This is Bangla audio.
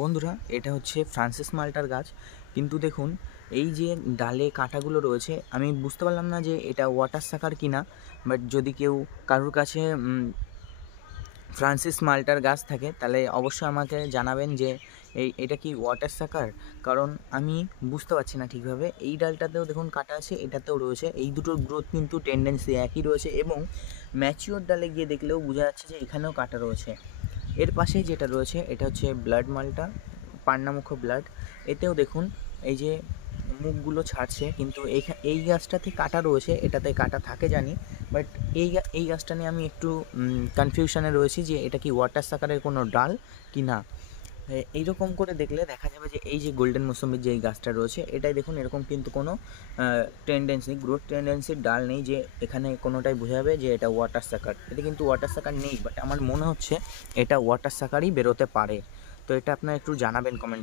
বন্ধুরা, এটা হচ্ছে ফ্রান্সিস মাল্টার গাছ। কিন্তু দেখুন, এই যে ডালে কাঁটাগুলো রয়েছে, আমি বুঝতে পারলাম না যে এটা ওয়াটার সাকার কিনা। বাট যদি কেউ কারোর কাছে ফ্রান্সিস মাল্টার গাছ থাকে, তাহলে অবশ্যই আমাকে জানাবেন যে এটা কি ওয়াটার সাকার। কারণ আমি বুঝতে পারছি না ঠিকভাবে। এই ডালটাতেও দেখুন কাঁটা আছে, এটাতেও রয়েছে। এই দুটোর গ্রোথ কিন্তু টেন্ডেন্সি একই রয়েছে, এবং ম্যাচিওর ডালে গিয়ে দেখলেও বোঝা যাচ্ছে যে এখানেও কাঁটা রয়েছে। এর পাশেই যেটা রয়েছে এটা হচ্ছে ব্লাড মাল্টা, পান্নামুখ ব্লাড। এতেও দেখুন এই যে মুখগুলো ছাড়ছে, কিন্তু এই গাছটাতে কাঁটা রয়েছে, এটাতে কাঁটা থাকে জানি। বাট এই গাছটা নিয়ে আমি একটু কনফিউশনে রয়েছি যে এটা কি ওয়াটার সাকারের কোনো ডাল কি না। এইরকম করে দেখলে দেখা যাবে যে এই যে গোল্ডেন মৌসুমির যে এই গাছটা রয়েছে, এটাই দেখুন এরকম কিন্তু কোনো টেন্ডেন্সি, গ্রোথ টেন্ডেন্সির ডাল নেই যে এখানে কোনোটাই বোঝা যাবে যে এটা ওয়াটার সাকার। এটা কিন্তু ওয়াটার সাকার নেই, বাট আমার মনে হচ্ছে এটা ওয়াটার সাকারই বেরোতে পারে। তো এটা আপনারা একটু জানাবেন কমেন্ট।